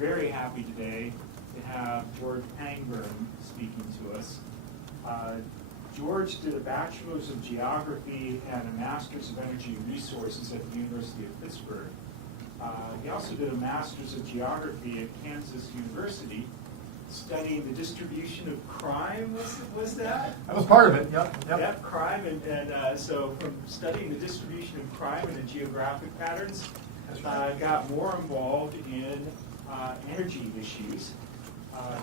very happy today to have George Pangburn speaking to us. George did a Bachelor's of Geography and a Master's of Energy Resources at the University of Pittsburgh. He also did a Master's of Geography at Kansas University, studying the distribution of crime, was that? That was part of it, yep. Yep, crime, and so from studying the distribution of crime and the geographic patterns, got more involved in energy issues.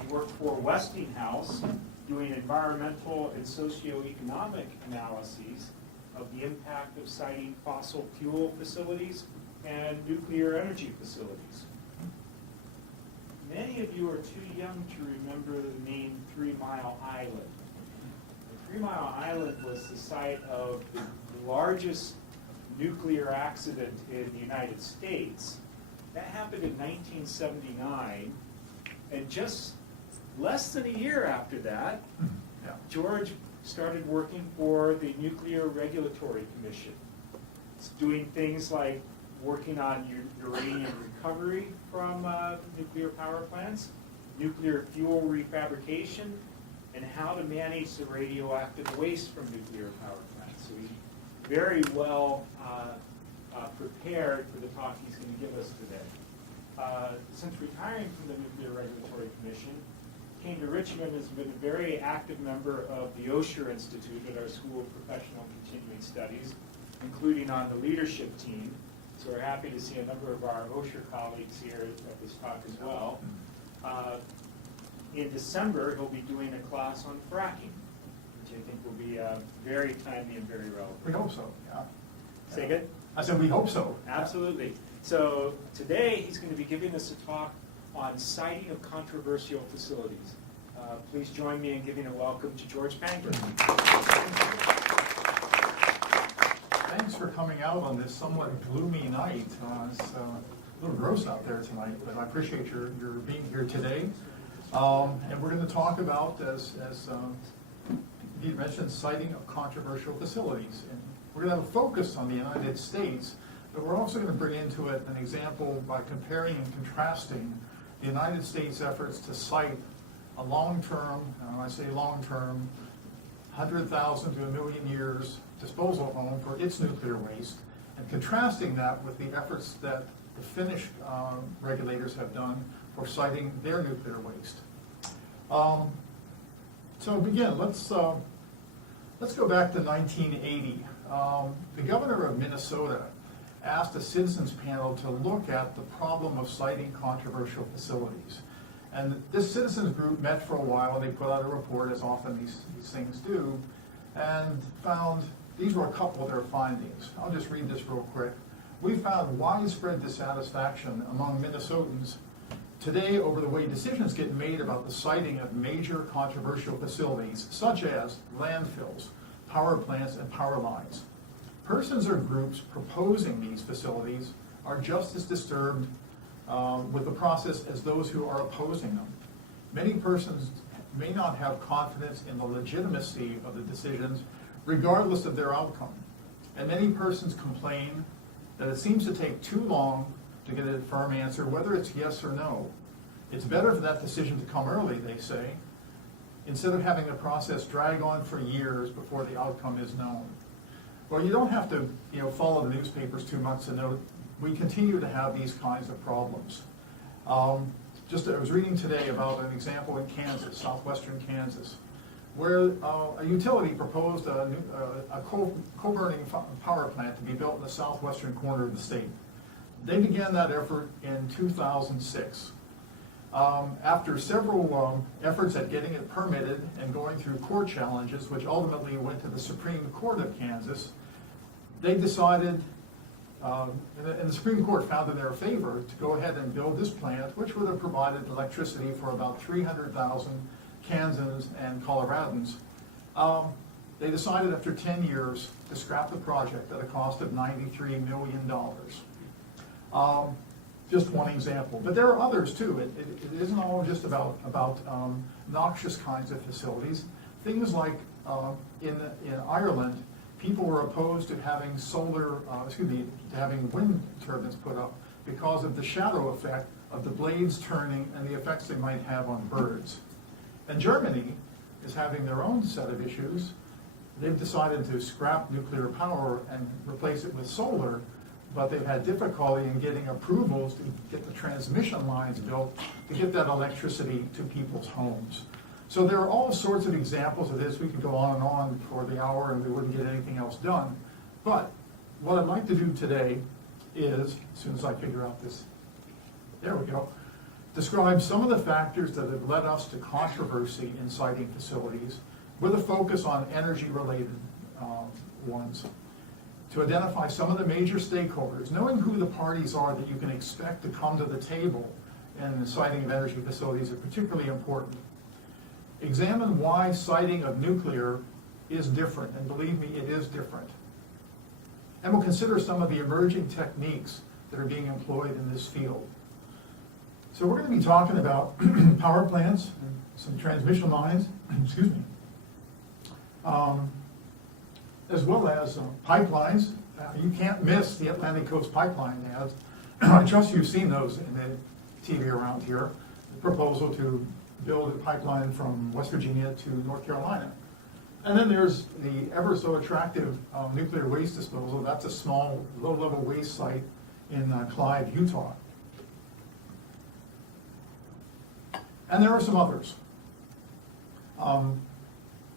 He worked for Westinghouse, doing environmental and socioeconomic analyses of the impact of siting fossil fuel facilities and nuclear energy facilities. Many of you are too young to remember the name 3 Mile Island. The 3 Mile Island was the site of the largest nuclear accident in the United States. That happened in 1979, and just less than a year after that, George started working for the Nuclear Regulatory Commission. It's doing things like working on uranium recovery from nuclear power plants, nuclear fuel refabrication, and how to manage the radioactive waste from nuclear power plants. So he's very well prepared for the talk he's going to give us today. Since retiring from the Nuclear Regulatory Commission, came to Richmond, has been a very active member of the Osher Institute at our School of Professional and Continuing Studies, including on the leadership team. So we're happy to see a number of our Osher colleagues here at this talk as well. In December, he'll be doing a class on fracking, which I think will be very timely and very relevant. We hope so, yeah. Say again? I said we hope so. Absolutely. So today he's going to be giving us a talk on siting of controversial facilities. Please join me in giving a welcome to George Pangburn. Thanks for coming out on this somewhat gloomy night. It's a little gross out there tonight, but I appreciate your being here today. And we're going to talk about, as you mentioned, siting of controversial facilities. And we're going to have a focus on the United States, but we're also going to bring into it an example by comparing and contrasting the United States' efforts to site a long-term, and when I say long-term, 100,000 to 1 million years disposal home for its nuclear waste, and contrasting that with the efforts that the Finnish regulators have done for siting their nuclear waste. So to begin, let's go back to 1980. The governor of Minnesota asked a citizens panel to look at the problem of siting controversial facilities. And this citizens group met for a while. They put out a report, as often these things do, and found these were a couple of their findings. I'll just read this real quick. We found widespread dissatisfaction among Minnesotans today over the way decisions get made about the siting of major controversial facilities, such as landfills, power plants, and power lines. Persons or groups proposing these facilities are just as disturbed with the process as those who are opposing them. Many persons may not have confidence in the legitimacy of the decisions, regardless of their outcome. And many persons complain that it seems to take too long to get a firm answer, whether it's yes or no. It's better for that decision to come early, they say, instead of having the process drag on for years before the outcome is known. Well, you don't have to follow the newspapers too much to know we continue to have these kinds of problems. I was reading today about an example in Kansas, southwestern Kansas, where a utility proposed a coal-burning power plant to be built in the southwestern corner of the state. They began that effort in 2006. After several efforts at getting it permitted and going through court challenges, which ultimately went to the Supreme Court of Kansas, they decided, and the Supreme Court found in their favor, to go ahead and build this plant, which would have provided electricity for about 300,000 Kansans and Coloradans. They decided after 10 years to scrap the project at a cost of $93 million. Just one example, but there are others too. It isn't all just about noxious kinds of facilities. Things like in Ireland, people were opposed to having to having wind turbines put up because of the shadow effect of the blades turning and the effects they might have on birds. And Germany is having their own set of issues. They've decided to scrap nuclear power and replace it with solar, but they've had difficulty in getting approvals to get the transmission lines built to get that electricity to people's homes. So there are all sorts of examples of this. We could go on for the hour and we wouldn't get anything else done. But what I'd like to do today is, as soon as I figure out this, there we go, describe some of the factors that have led us to controversy in siting facilities with a focus on energy-related ones, to identify some of the major stakeholders. Knowing who the parties are that you can expect to come to the table in the siting of energy facilities is particularly important. Examine why siting of nuclear is different, and believe me, it is different. And we'll consider some of the emerging techniques that are being employed in this field. So we're going to be talking about power plants, some transmission lines, excuse me, as well as pipelines. You can't miss the Atlantic Coast Pipeline ads. I trust you've seen those in the TV around here. The proposal to build a pipeline from West Virginia to North Carolina. And then there's the ever so attractive nuclear waste disposal. That's a small, low-level waste site in Clive, Utah. And there are some others.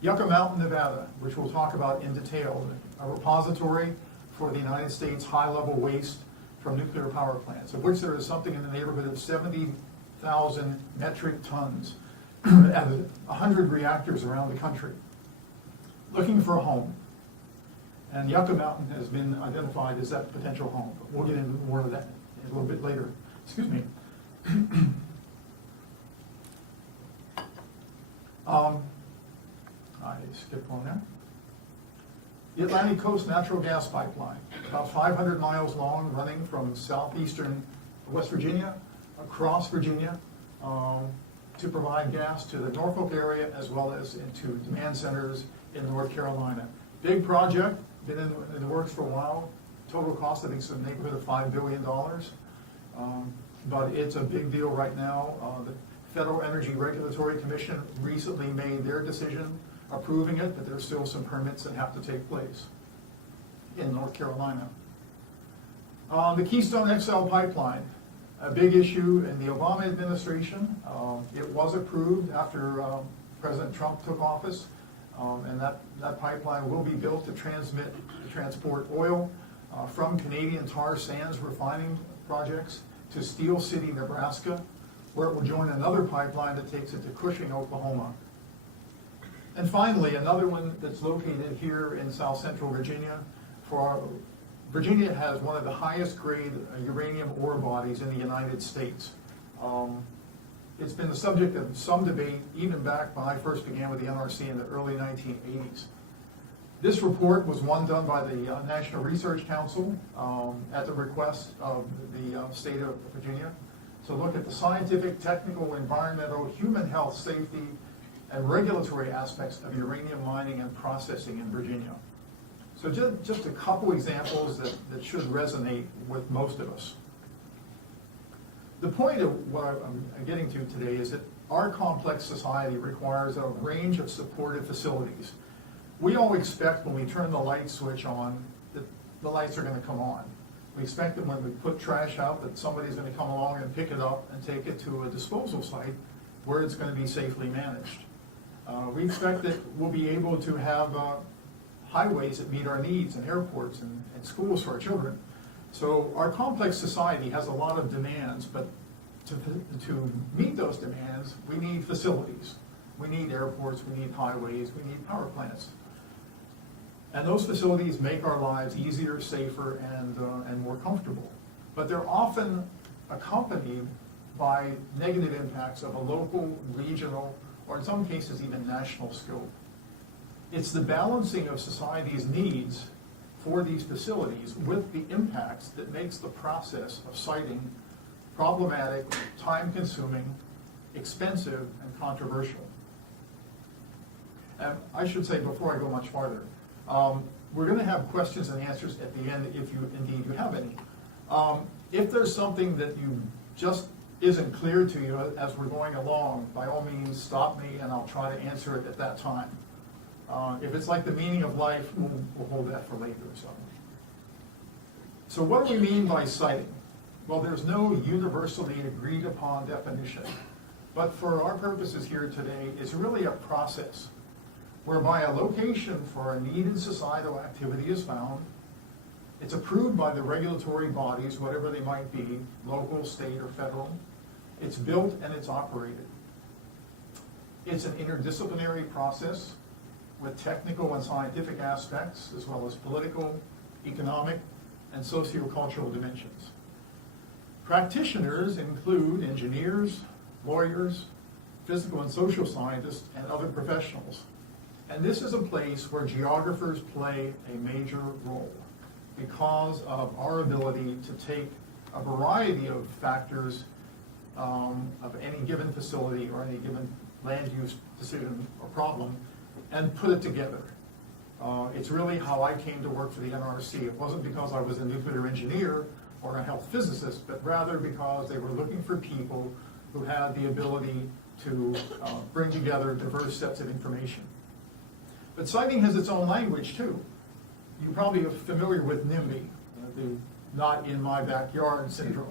Yucca Mountain, Nevada, which we'll talk about in detail, a repository for the United States high-level waste from nuclear power plants, of which there is something in the neighborhood of 70,000 metric tons at 100 reactors around the country, looking for a home. And Yucca Mountain has been identified as that potential home. But we'll get into more of that a little bit later. Excuse me. I skipped one there. The Atlantic Coast Natural Gas Pipeline, about 500 miles long, running from southeastern West Virginia across Virginia to provide gas to the Norfolk area as well as into demand centers in North Carolina. Big project, been in the works for a while. Total cost, I think, is in the neighborhood of $5 billion. But it's a big deal right now. The Federal Energy Regulatory Commission recently made their decision approving it, but there's still some permits that have to take place in North Carolina. The Keystone XL pipeline, a big issue in the Obama administration. It was approved after President Trump took office, and that pipeline will be built to transport oil from Canadian tar sands refining projects to Steel City, Nebraska, where it will join another pipeline that takes it to Cushing, Oklahoma. And finally, another one that's located here in South Central Virginia. Virginia has one of the highest grade uranium ore bodies in the United States. It's been the subject of some debate even back when I first began with the NRC in the early 1980s. This report was one done by the National Research Council at the request of the state of Virginia to look at the scientific, technical, environmental, human health, safety, and regulatory aspects of uranium mining and processing in Virginia. So just a couple examples that should resonate with most of us. The point of what I'm getting to today is that our complex society requires a range of supportive facilities. We all expect when we turn the light switch on that the lights are going to come on. We expect that when we put trash out that somebody's going to come along and pick it up and take it to a disposal site where it's going to be safely managed. We expect that we'll be able to have highways that meet our needs and airports and schools for our children. So our complex society has a lot of demands, but to meet those demands, we need facilities. We need airports, we need highways, we need power plants. And those facilities make our lives easier, safer, and more comfortable. But they're often accompanied by negative impacts of a local, regional, or in some cases even national scope. It's the balancing of society's needs for these facilities with the impacts that makes the process of siting problematic, time-consuming, expensive, and controversial. And I should say before I go much farther, we're going to have questions and answers at the end if you indeed you have any. If there's something that you just isn't clear to you as we're going along, by all means, stop me and I'll try to answer it at that time. If it's like the meaning of life, we'll hold that for later. So what do we mean by siting? Well, there's no universally agreed upon definition. But for our purposes here today, it's really a process whereby a location for a needed societal activity is found. It's approved by the regulatory bodies, whatever they might be, local, state, or federal. It's built and it's operated. It's an interdisciplinary process with technical and scientific aspects, as well as political, economic, and sociocultural dimensions. Practitioners include engineers, lawyers, physical and social scientists, and other professionals. And this is a place where geographers play a major role because of our ability to take a variety of factors of any given facility or any given land use decision or problem and put it together. It's really how I came to work for the NRC. It wasn't because I was a nuclear engineer or a health physicist, but rather because they were looking for people who had the ability to bring together diverse sets of information. But siting has its own language too. You probably are familiar with NIMBY, the not in my backyard syndrome.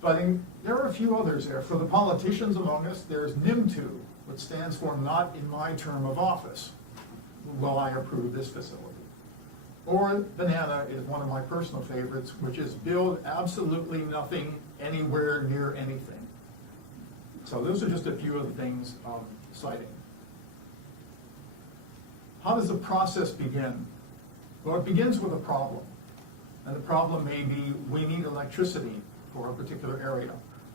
But there are a few others there. For the politicians among us, there's NIM2, which stands for not in my term of office. Will I approve this facility? Or banana is one of my personal favorites, which is build absolutely nothing anywhere near anything. So those are just a few of the things of siting. How does the process begin? Well, it begins with a problem. And the problem may be we need electricity for a particular area,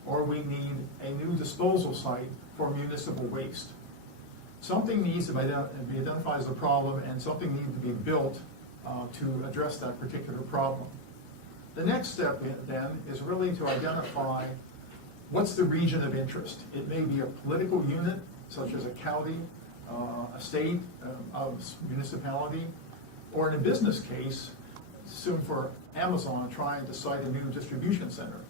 or we need a new disposal site for municipal waste. Something needs to be identified as a problem, and something needs to be built to address that particular problem. The next step then is really to identify what's the region of interest. It may be a political unit, such as a county, a state, a municipality, or in a business case, assume for Amazon trying to site a new distribution center.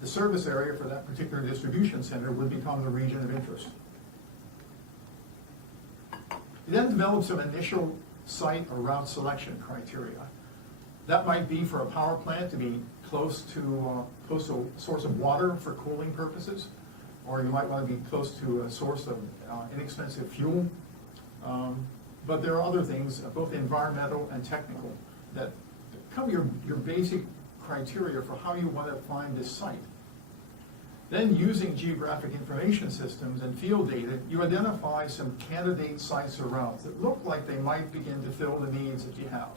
The service area for that particular distribution center would become the region of interest. You then develop some initial site or route selection criteria. That might be for a power plant to be close to a source of water for cooling purposes, or you might want to be close to a source of inexpensive fuel. But there are other things, both environmental and technical, that become your basic criteria for how you want to find this site. Then, using geographic information systems and field data, you identify some candidate sites or routes that look like they might begin to fill the needs that you have.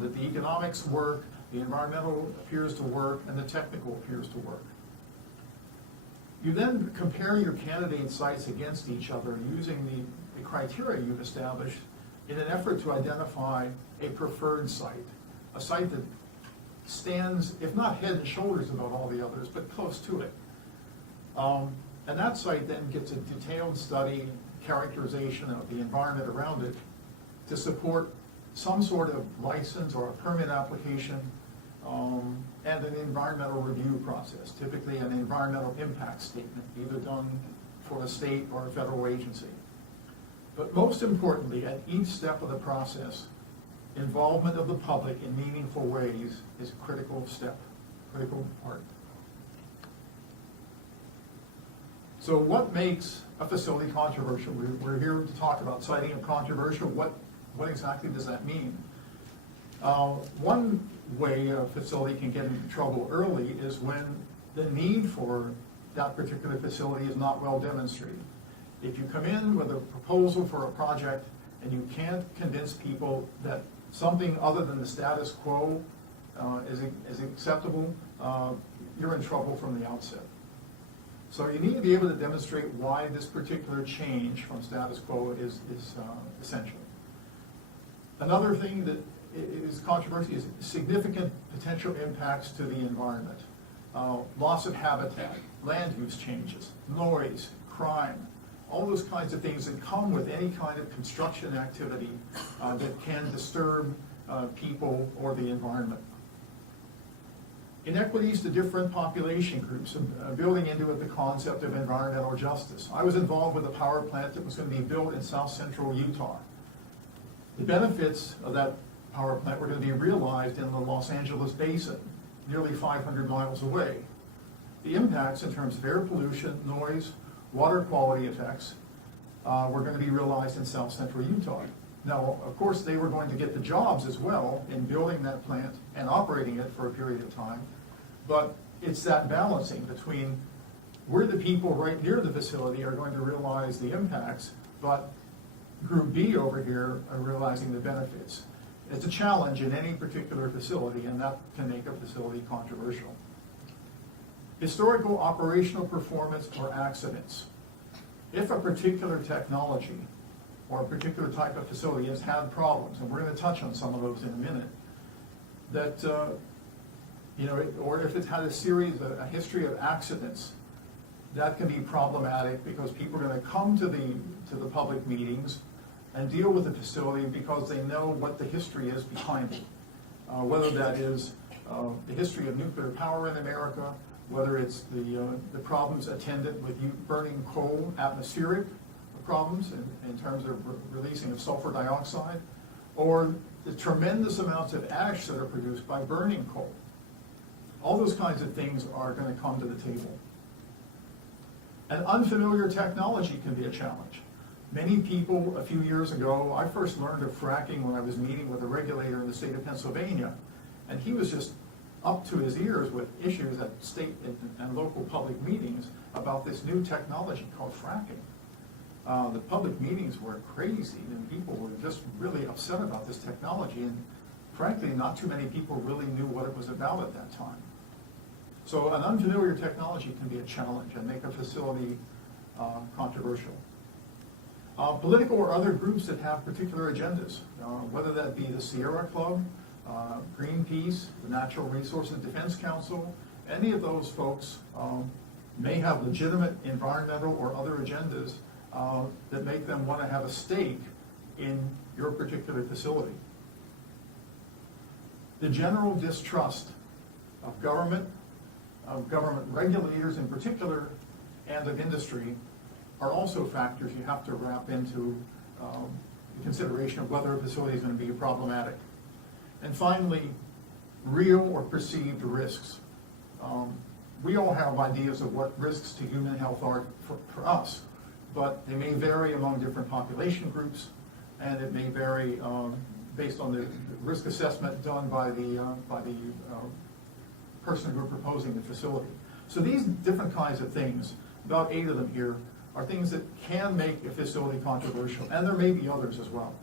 That the economics work, the environmental appears to work, and the technical appears to work. You then compare your candidate sites against each other using the criteria you've established in an effort to identify a preferred site, a site that stands, if not head and shoulders above all the others, but close to it. And that site then gets a detailed study, characterization of the environment around it to support some sort of license or a permit application, and an environmental review process, typically an environmental impact statement, either done for a state or a federal agency. But most importantly, at each step of the process, involvement of the public in meaningful ways is a critical step, critical part. So what makes a facility controversial? We're here to talk about siting of controversial. What exactly does that mean? One way a facility can get into trouble early is when the need for that particular facility is not well demonstrated. If you come in with a proposal for a project and you can't convince people that something other than the status quo is acceptable, you're in trouble from the outset. So you need to be able to demonstrate why this particular change from status quo is essential. Another thing that is controversy is significant potential impacts to the environment. Loss of habitat, land use changes, noise, crime, all those kinds of things that come with any kind of construction activity that can disturb people or the environment. Inequities to different population groups, building into it the concept of environmental justice. I was involved with a power plant that was going to be built in south central Utah. The benefits of that power plant were going to be realized in the Los Angeles basin, nearly 500 miles away. The impacts in terms of air pollution, noise, water quality effects were going to be realized in south central Utah. Now, of course, they were going to get the jobs as well in building that plant and operating it for a period of time, but it's that balancing between where the people right near the facility are going to realize the impacts, but Group B over here are realizing the benefits. It's a challenge in any particular facility, and that can make a facility controversial. Historical operational performance or accidents. If a particular technology or a particular type of facility has had problems, and we're going to touch on some of those in a minute, that, or if it's had a history of accidents, that can be problematic because people are going to come to the public meetings and deal with the facility because they know what the history is behind it. Whether that is the history of nuclear power in America, whether it's the problems attendant with burning coal, atmospheric problems in terms of releasing of sulfur dioxide, or the tremendous amounts of ash that are produced by burning coal. All those kinds of things are going to come to the table. And unfamiliar technology can be a challenge. Many people, a few years ago, I first learned of fracking when I was meeting with a regulator in the state of Pennsylvania, and he was just up to his ears with issues at state and local public meetings about this new technology called fracking. The public meetings were crazy, and people were just really upset about this technology, and frankly, not too many people really knew what it was about at that time. So an unfamiliar technology can be a challenge and make a facility controversial. Political or other groups that have particular agendas, whether that be the Sierra Club, Greenpeace, the Natural Resources Defense Council, any of those folks may have legitimate environmental or other agendas that make them want to have a stake in your particular facility. The general distrust of government regulators in particular, and of industry are also factors you have to wrap into the consideration of whether a facility is going to be problematic. And finally, real or perceived risks. We all have ideas of what risks to human health are for us, but they may vary among different population groups, and it may vary based on the risk assessment done by the person who are proposing the facility. So these different kinds of things, about 8 of them here, are things that can make a facility controversial, and there may be others as well.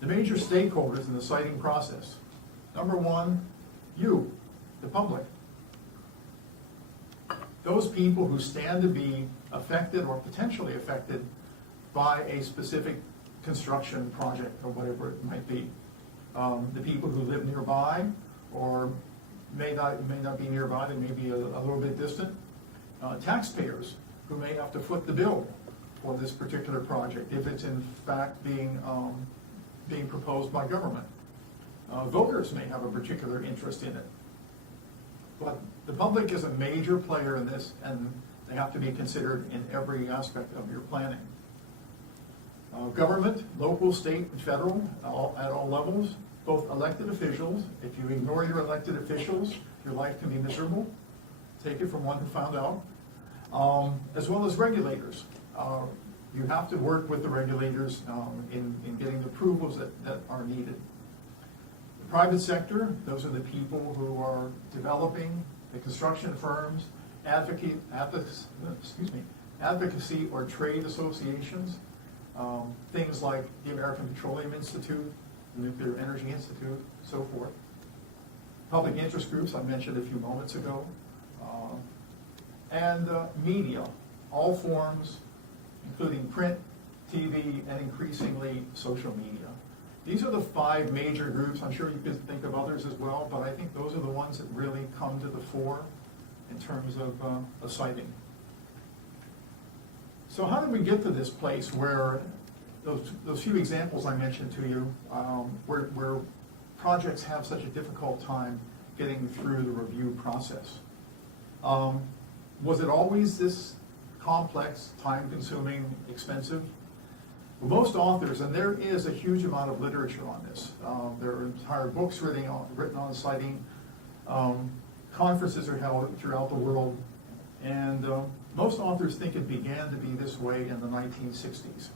The major stakeholders in the siting process. Number one, you, the public. Those people who stand to be affected or potentially affected by a specific construction project or whatever it might be. The people who live nearby or may not be nearby, they may be a little bit distant. Taxpayers who may have to foot the bill for this particular project if it's in fact being proposed by government. Voters may have a particular interest in it. But the public is a major player in this, and they have to be considered in every aspect of your planning. Government, local, state, and federal, at all levels, both elected officials. If you ignore your elected officials, your life can be miserable. Take it from one who found out. As well as regulators. You have to work with the regulators in getting the approvals that are needed. The private sector, those are the people who are developing, the construction firms, advocacy or trade associations, things like the American Petroleum Institute, the Nuclear Energy Institute, so forth. Public interest groups I mentioned a few moments ago, and media, all forms, including print, TV, and increasingly social media. These are the 5 major groups. I'm sure you could think of others as well, but I think those are the ones that really come to the fore in terms of a siting. So how did we get to this place where those few examples I mentioned to you, where projects have such a difficult time getting through the review process? Was it always this complex, time-consuming, expensive? Well, most authors, and there is a huge amount of literature on this, there are entire books written on siting, conferences are held throughout the world, and most authors think it began to be this way in the 1960s.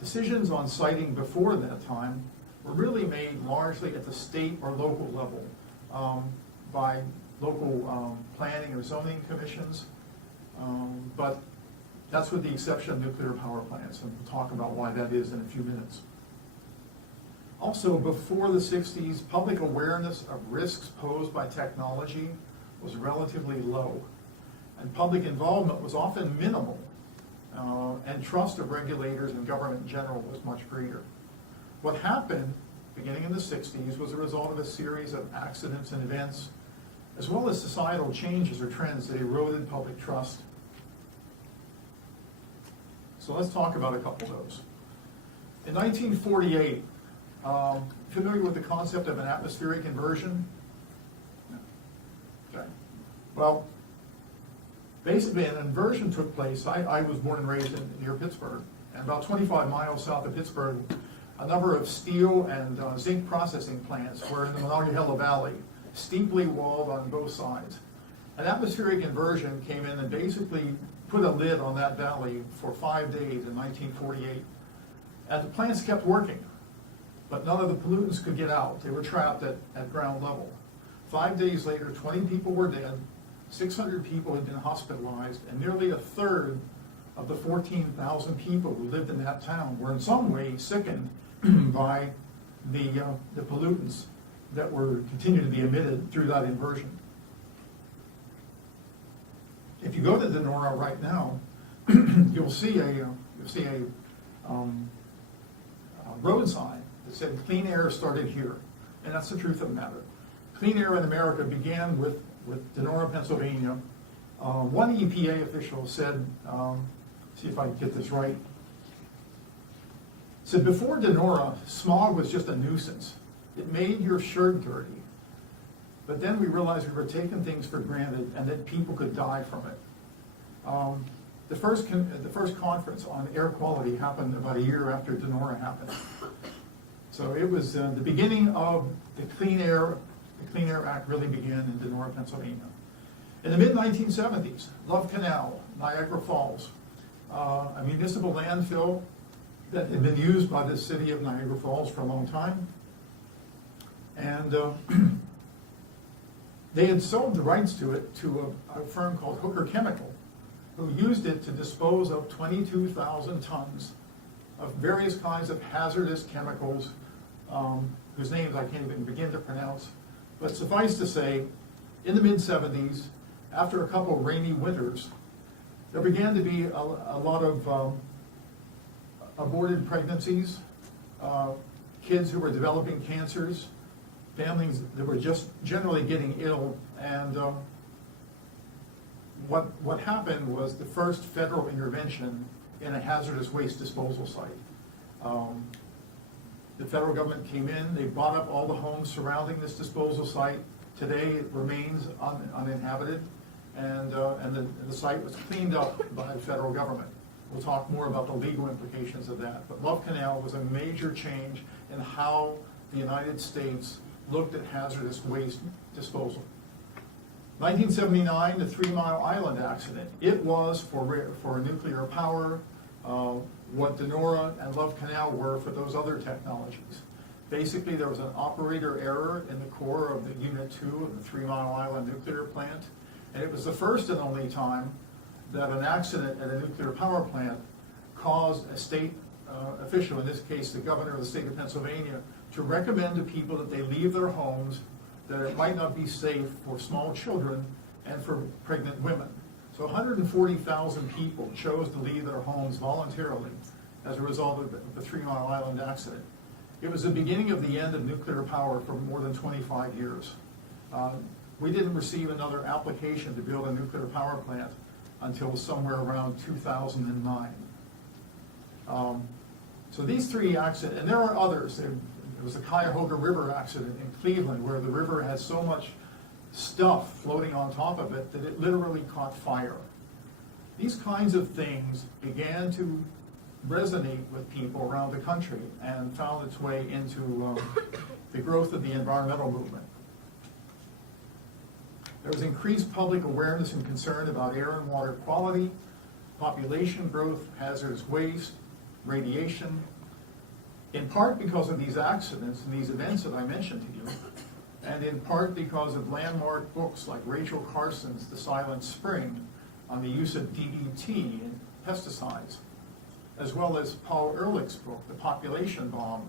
Decisions on siting before that time were really made largely at the state or local level by local planning or zoning commissions, but that's with the exception of nuclear power plants, and we'll talk about why that is in a few minutes. Also, before the 60s, public awareness of risks posed by technology was relatively low, and public involvement was often minimal, and trust of regulators and government in general was much greater. What happened beginning in the 60s was a result of a series of accidents and events, as well as societal changes or trends that eroded public trust. So let's talk about a couple of those. In 1948, familiar with the concept of an atmospheric inversion? Okay. Well, basically an inversion took place. I was born and raised near Pittsburgh, and about 25 miles south of Pittsburgh, a number of steel and zinc processing plants were in the Monongahela Valley, steeply walled on both sides. An atmospheric inversion came in and basically put a lid on that valley for 5 days in 1948. And the plants kept working, but none of the pollutants could get out. They were trapped at ground level. 5 days later, 20 people were dead, 600 people had been hospitalized, and nearly a third of the 14,000 people who lived in that town were in some way sickened by the pollutants that were continued to be emitted through that inversion. If you go to Denora right now, you'll see a road sign that said clean air started here, and that's the truth of the matter. Clean air in America began with Denora, Pennsylvania. One EPA official said, see if I can get this right, said before Denora, smog was just a nuisance. It made your shirt dirty. But then we realized we were taking things for granted and that people could die from it. The first conference on air quality happened about a year after Denora happened. So it was the beginning of the Clean Air Act really began in Denora, Pennsylvania. In the mid-1970s, Love Canal, Niagara Falls, a municipal landfill that had been used by the city of Niagara Falls for a long time. And they had sold the rights to it to a firm called Hooker Chemical, who used it to dispose of 22,000 tons of various kinds of hazardous chemicals, whose names I can't even begin to pronounce. But suffice to say, in the mid-70s, after a couple of rainy winters, there began to be a lot of aborted pregnancies, kids who were developing cancers, families that were just generally getting ill, and what happened was the first federal intervention in a hazardous waste disposal site. The federal government came in, they bought up all the homes surrounding this disposal site. Today it remains uninhabited, and the site was cleaned up by the federal government. We'll talk more about the legal implications of that. But Love Canal was a major change in how the United States looked at hazardous waste disposal. 1979, the 3 Mile Island accident. It was for nuclear power what Denora and Love Canal were for those other technologies. Basically, there was an operator error in the core of the Unit 2 of the 3 Mile Island nuclear plant, and it was the first and only time that an accident at a nuclear power plant caused a state official, in this case the governor of the state of Pennsylvania, to recommend to people that they leave their homes, that it might not be safe for small children and for pregnant women. So 140,000 people chose to leave their homes voluntarily as a result of the 3 Mile Island accident. It was the beginning of the end of nuclear power for more than 25 years. We didn't receive another application to build a nuclear power plant until somewhere around 2009. So these three accidents, and there are others. There was a Cuyahoga River accident in Cleveland where the river had so much stuff floating on top of it that it literally caught fire. These kinds of things began to resonate with people around the country and found its way into the growth of the environmental movement. There was increased public awareness and concern about air and water quality, population growth, hazardous waste, radiation, in part because of these accidents and these events that I mentioned to you, and in part because of landmark books like Rachel Carson's The Silent Spring on the use of DDT in pesticides, as well as Paul Ehrlich's book, The Population Bomb,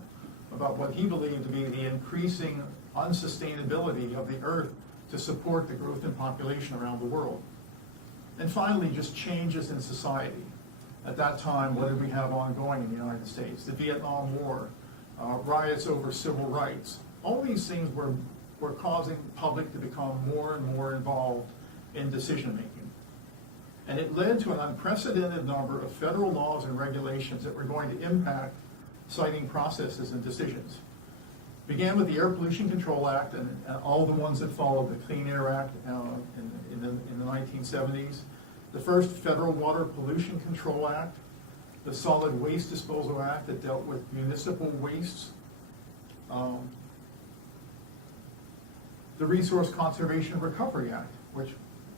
about what he believed to be the increasing unsustainability of the earth to support the growth in population around the world. And finally, just changes in society. At that time, what did we have ongoing in the United States? The Vietnam War, riots over civil rights. All these things were causing the public to become more and more involved in decision making. And it led to an unprecedented number of federal laws and regulations that were going to impact siting processes and decisions. Began with the Air Pollution Control Act and all the ones that followed, the Clean Air Act in the 1970s, the first Federal Water Pollution Control Act, the Solid Waste Disposal Act that dealt with municipal wastes, the Resource Conservation and Recovery Act, which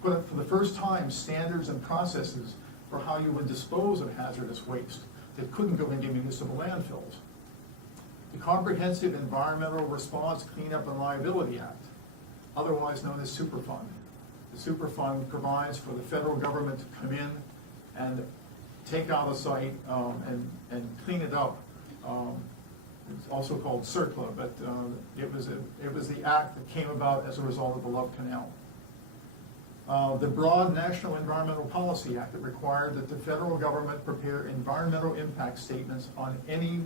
put up for the first time standards and processes for how you would dispose of hazardous waste that couldn't go into municipal landfills. The Comprehensive Environmental Response Cleanup and Liability Act, otherwise known as Superfund. The Superfund provides for the federal government to come in and take out a site and clean it up. It's also called CERCLA, but it was the act that came about as a result of the Love Canal. The Broad National Environmental Policy Act that required that the federal government prepare environmental impact statements on any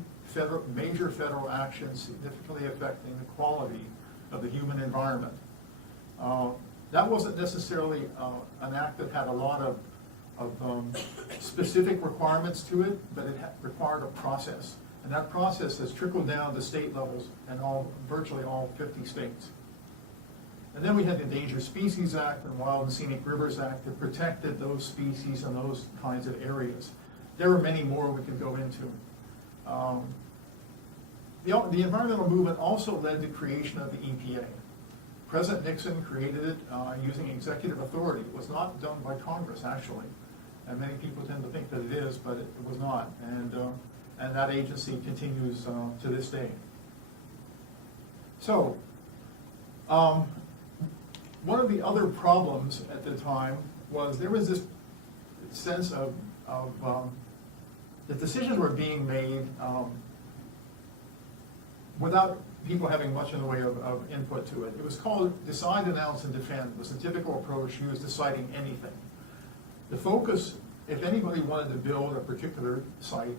major federal action significantly affecting the quality of the human environment. That wasn't necessarily an act that had a lot of specific requirements to it, but it required a process. And that process has trickled down to state levels and virtually all 50 states. And then we had the Endangered Species Act and Wild and Scenic Rivers Act that protected those species and those kinds of areas. There are many more we could go into. The environmental movement also led to creation of the EPA. President Nixon created it using executive authority. It was not done by Congress, actually. And many people tend to think that it is, but it was not. And that agency continues to this day. So, one of the other problems at the time was there was this sense of that decisions were being made without people having much in the way of input to it. It was called decide, announce, and defend. It was the typical approach used to citing anything. The focus, if anybody wanted to build a particular site,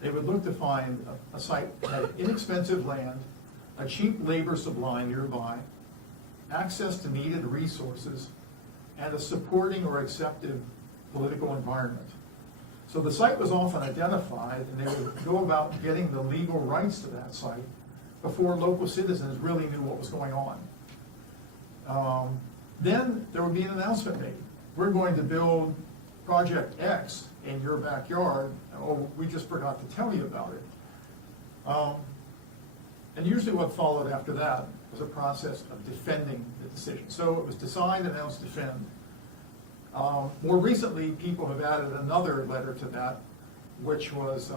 they would look to find a site that had inexpensive land, a cheap labor supply nearby, access to needed resources, and a supporting or accepted political environment. So the site was often identified, and they would go about getting the legal rights to that site before local citizens really knew what was going on. Then there would be an announcement made. We're going to build Project X in your backyard, or we just forgot to tell you about it. And usually what followed after that was a process of defending the decision. So it was decide, announce, defend. More recently, people have added another letter to that, which was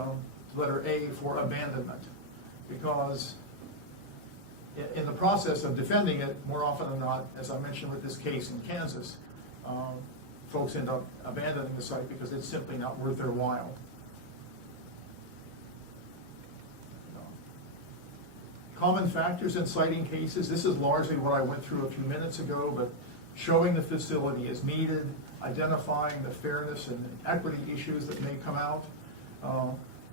letter A for abandonment, because in the process of defending it, more often than not, as I mentioned with this case in Kansas, folks end up abandoning the site because it's simply not worth their while. Common factors in citing cases, this is largely what I went through a few minutes ago, but showing the facility is needed, identifying the fairness and equity issues that may come out,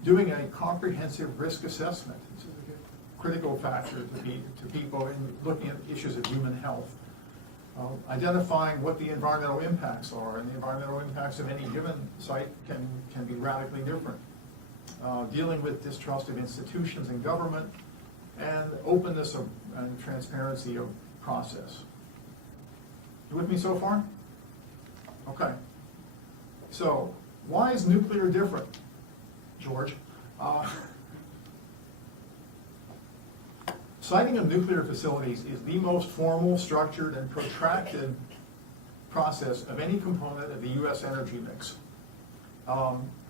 doing a comprehensive risk assessment. This is a critical factor to people in looking at issues of human health. Identifying what the environmental impacts are, and the environmental impacts of any given site can be radically different. Dealing with distrust of institutions and government, and openness and transparency of process. You with me so far? Okay. So, why is nuclear different, George? Siting of nuclear facilities is the most formal, structured, and protracted process of any component of the U.S. energy mix.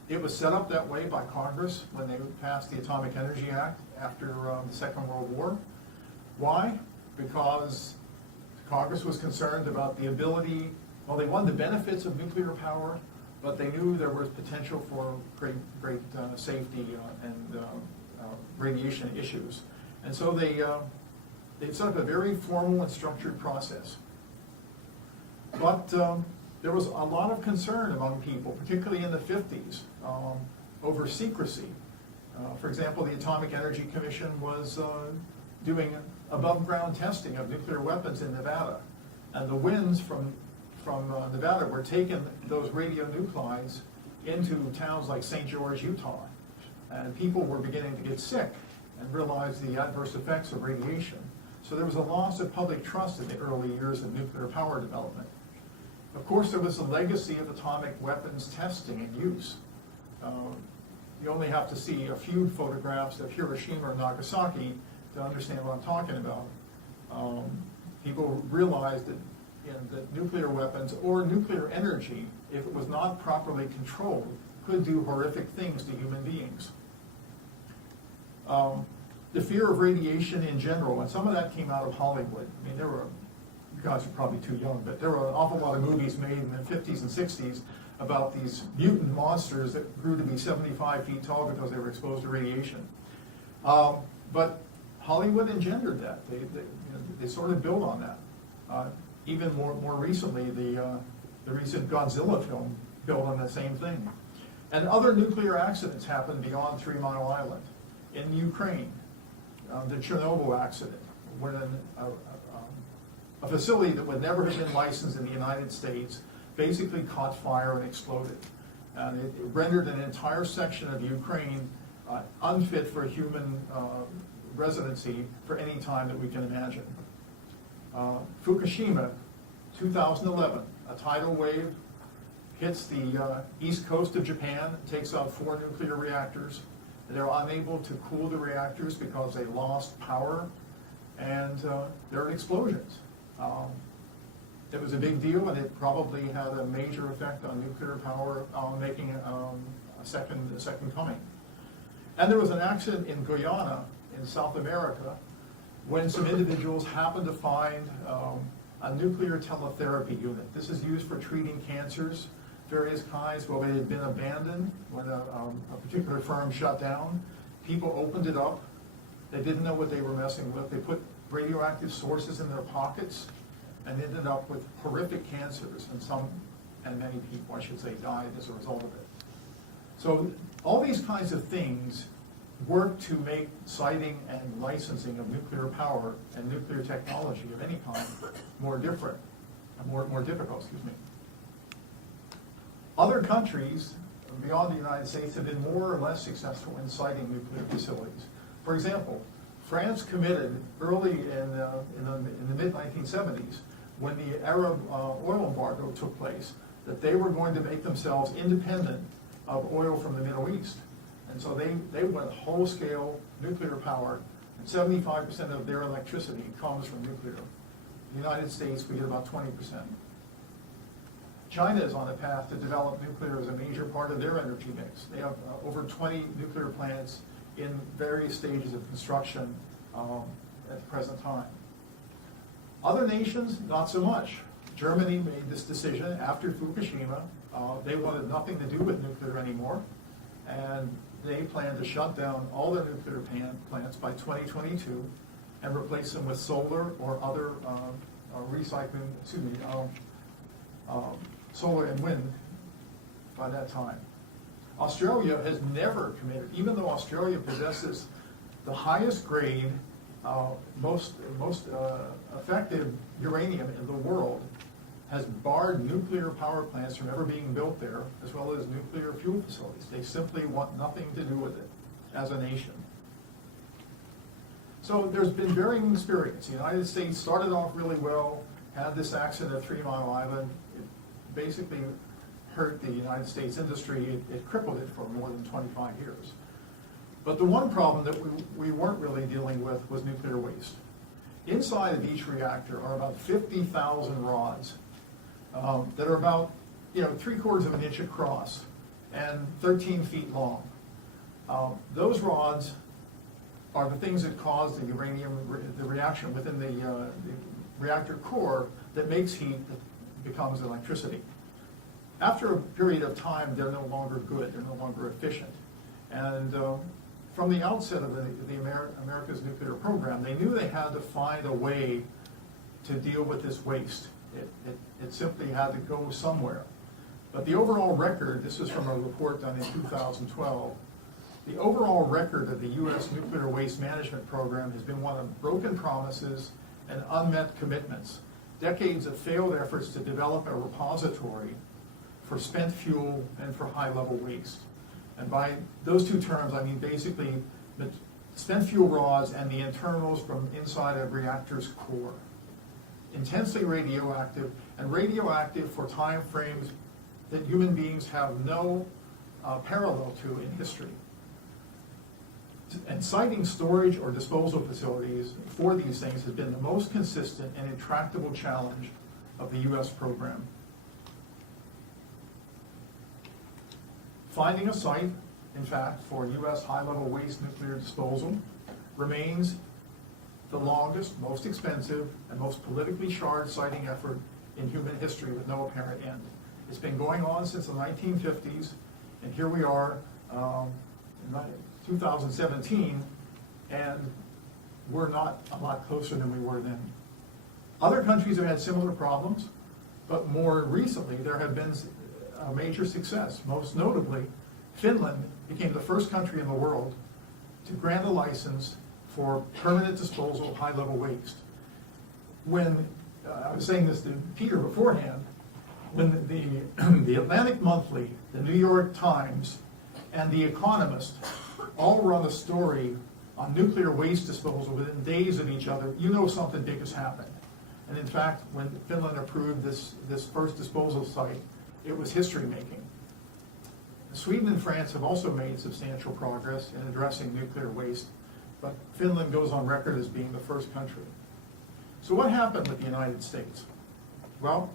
It was set up that way by Congress when they passed the Atomic Energy Act after the Second World War. Why? Because Congress was concerned about the ability, well, they wanted the benefits of nuclear power, but they knew there was potential for great safety and radiation issues. And so they set up a very formal and structured process. But there was a lot of concern among people, particularly in the 50s, over secrecy. For example, the Atomic Energy Commission was doing above-ground testing of nuclear weapons in Nevada. And the winds from Nevada were taking those radionuclides into towns like St. George, Utah. And people were beginning to get sick and realize the adverse effects of radiation. So there was a loss of public trust in the early years of nuclear power development. Of course, there was a legacy of atomic weapons testing and use. You only have to see a few photographs of Hiroshima or Nagasaki to understand what I'm talking about. People realized that nuclear weapons or nuclear energy, if it was not properly controlled, could do horrific things to human beings. The fear of radiation in general, and some of that came out of Hollywood. I mean, you guys are probably too young, but there were an awful lot of movies made in the 50s and 60s about these mutant monsters that grew to be 75 feet tall because they were exposed to radiation. But Hollywood engendered that. They sort of built on that. Even more recently, the recent Godzilla film built on the same thing. And other nuclear accidents happened beyond 3 Mile Island. In Ukraine, the Chernobyl accident, when a facility that would never have been licensed in the United States basically caught fire and exploded. And it rendered an entire section of Ukraine unfit for human residency for any time that we can imagine. Fukushima, 2011, a tidal wave hits the east coast of Japan, takes out 4 nuclear reactors. They're unable to cool the reactors because they lost power, and there are explosions. It was a big deal, and it probably had a major effect on nuclear power, making a second coming. And there was an accident in Guyana, in South America, when some individuals happened to find a nuclear teletherapy unit. This is used for treating cancers, various kinds. Well, it had been abandoned when a particular firm shut down. People opened it up. They didn't know what they were messing with. They put radioactive sources in their pockets and ended up with horrific cancers, and many people, I should say, died as a result of it. So all these kinds of things work to make siting and licensing of nuclear power and nuclear technology of any kind more difficult. Other countries beyond the United States have been more or less successful in siting nuclear facilities. For example, France committed early in the mid-1970s, when the Arab oil embargo took place, that they were going to make themselves independent of oil from the Middle East. And so they went whole-scale nuclear power, and 75% of their electricity comes from nuclear. In the United States, we get about 20%. China is on a path to develop nuclear as a major part of their energy mix. They have over 20 nuclear plants in various stages of construction at the present time. Other nations, not so much. Germany made this decision after Fukushima. They wanted nothing to do with nuclear anymore, and they plan to shut down all their nuclear plants by 2022 and replace them with solar or other solar and wind by that time. Australia has never committed, even though Australia possesses the highest grade, most effective uranium in the world, has barred nuclear power plants from ever being built there, as well as nuclear fuel facilities. They simply want nothing to do with it as a nation. So there's been varying experience. The United States started off really well, had this accident at 3 Mile Island. It basically hurt the United States industry. It crippled it for more than 25 years. But the one problem that we weren't really dealing with was nuclear waste. Inside of each reactor are about 50,000 rods that are about 3/4 of an inch across and 13 feet long. Those rods are the things that cause the reaction within the reactor core that makes heat that becomes electricity. After a period of time, they're no longer good, they're no longer efficient. And from the outset of America's nuclear program, they knew they had to find a way to deal with this waste. It simply had to go somewhere. But the overall record, this is from a report done in 2012, the overall record of the U.S. nuclear waste management program has been one of broken promises and unmet commitments, decades of failed efforts to develop a repository for spent fuel and for high-level waste. And by those two terms, I mean basically the spent fuel rods and the internals from inside a reactor's core. Intensely radioactive, and radioactive for time frames that human beings have no parallel to in history. And siting storage or disposal facilities for these things has been the most consistent and intractable challenge of the U.S. program. Finding a site, in fact, for U.S. high-level waste nuclear disposal remains the longest, most expensive, and most politically charged siting effort in human history with no apparent end. It's been going on since the 1950s, and here we are in 2017, and we're not a lot closer than we were then. Other countries have had similar problems, but more recently there have been a major success. Most notably, Finland became the first country in the world to grant a license for permanent disposal of high-level waste. When, I was saying this to Peter beforehand, when the Atlantic Monthly, the New York Times, and The Economist all run a story on nuclear waste disposal within days of each other, you know something big has happened. And in fact, when Finland approved this first disposal site, it was history-making. Sweden and France have also made substantial progress in addressing nuclear waste, but Finland goes on record as being the first country. So what happened with the United States? Well,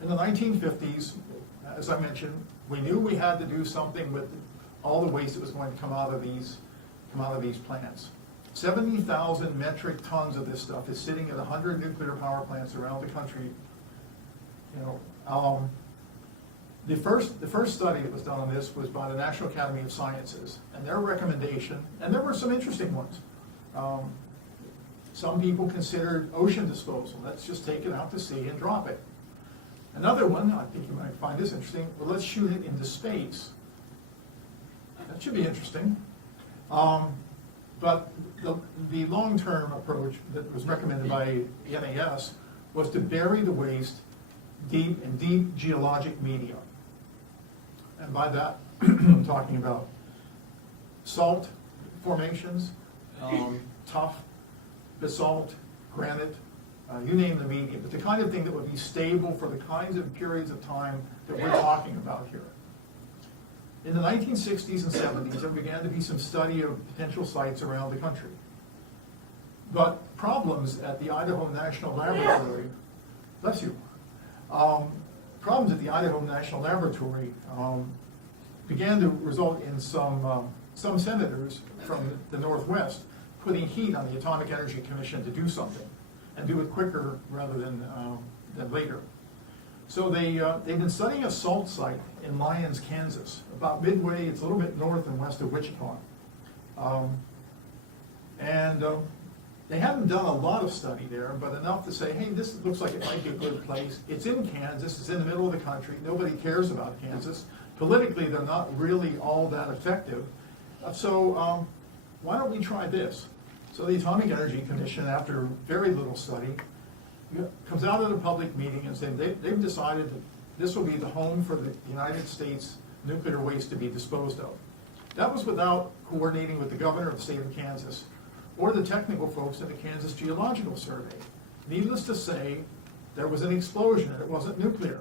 in the 1950s, as I mentioned, we knew we had to do something with all the waste that was going to come out of these plants. 70,000 metric tons of this stuff is sitting at 100 nuclear power plants around the country. The first study that was done on this was by the National Academy of Sciences, and their recommendation, and there were some interesting ones. Some people considered ocean disposal. Let's just take it out to sea and drop it. Another one, I think you might find this interesting, well, let's shoot it into space. That should be interesting. But the long-term approach that was recommended by NAS was to bury the waste deep in deep geologic media. And by that, I'm talking about salt formations, tough basalt, granite, you name the medium, but the kind of thing that would be stable for the kinds of periods of time that we're talking about here. In the 1960s and 70s, there began to be some study of potential sites around the country. But problems at the Idaho National Laboratory, bless you, problems at the Idaho National Laboratory began to result in some senators from the Northwest putting heat on the Atomic Energy Commission to do something, and do it quicker rather than later. So they've been studying a salt site in Lyons, Kansas, about midway, it's a little bit north and west of Wichita. They haven't done a lot of study there, but enough to say, hey, this looks like it might be a good place. It's in Kansas, it's in the middle of the country, nobody cares about Kansas. Politically, they're not really all that effective. So why don't we try this? So the Atomic Energy Commission, after very little study, comes out at a public meeting and says they've decided that this will be the home for the United States nuclear waste to be disposed of. That was without coordinating with the governor of the state of Kansas or the technical folks in the Kansas Geological Survey. Needless to say, there was an explosion and it wasn't nuclear.